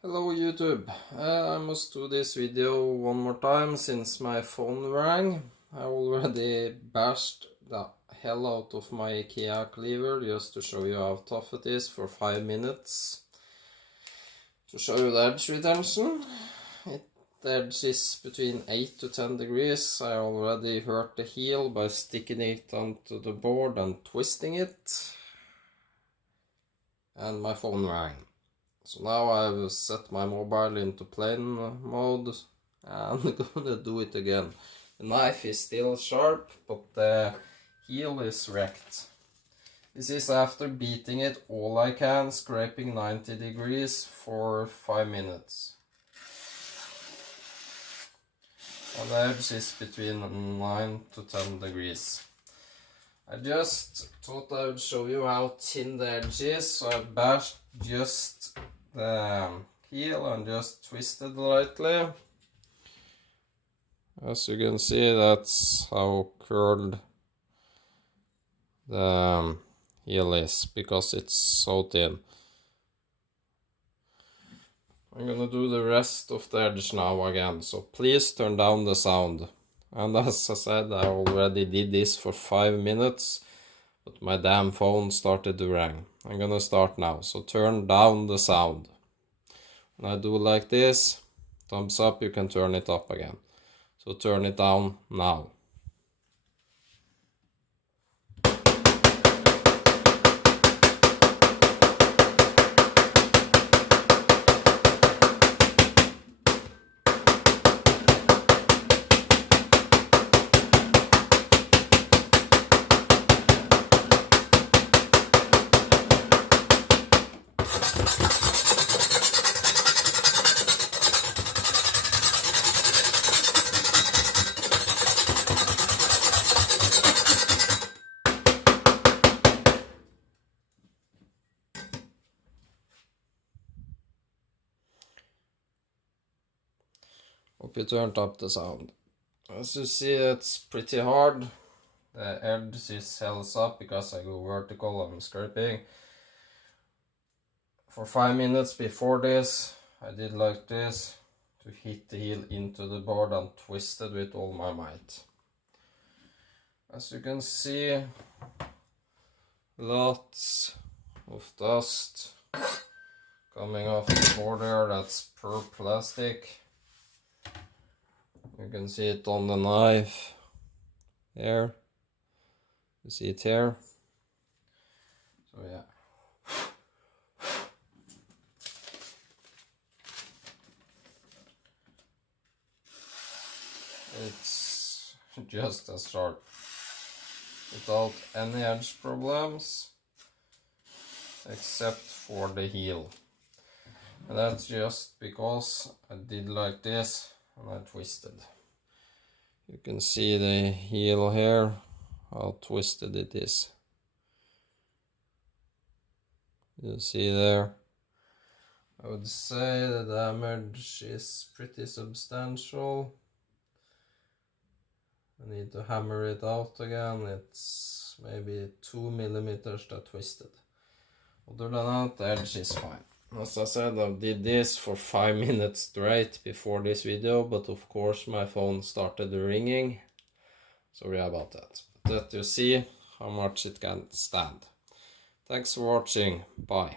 Hello YouTube, I must do this video one more time since my phone rang. I already bashed the hell out of my IKEA cleaver just to show you how tough it is for 5 minutes. To show you the edge retention, the edge is between 8 to 10 degrees. I already hurt the heel by sticking it onto the board and twisting it. And my phone rang. So now I've set my mobile into plane mode and I'm gonna do it again. The knife is still sharp, but the heel is wrecked. This is after beating it all I can, scraping 90 degrees for 5 minutes. And the edge is between 9 to 10 degrees. I just thought I would show you how thin the edge is, so I bashed just the heel and just twisted lightly. As you can see, that's how curled the heel is, because it's so thin. I'm gonna do the rest of the edge now again, so please turn down the sound. And as I said, I already did this for 5 minutes, but my damn phone started to ring. I'm gonna start now, so turn down the sound. When I do like this, thumbs up, you can turn it up again. So turn it down now. Hope you turned up the sound. As you see, it's pretty hard. The edge is held up because I go vertical, I'm scraping. For 5 minutes before this, I did like this to hit the heel into the board and twisted with all my might. As you can see, lots of dust coming off the board there. That's pure plastic. You can see it on the knife there. You see it here. So yeah. It's just as sharp, without any edge problems, except for the heel. And that's just because I did like this and I twisted. You can see the heel here, how twisted it is. You see there. I would say the damage is pretty substantial. I need to hammer it out again. It's maybe 2 millimeters that twisted. Other than that, the edge is fine. As I said, I did this for 5 minutes straight before this video, but of course my phone started ringing. Sorry about that. But let you see how much it can stand. Thanks for watching. Bye.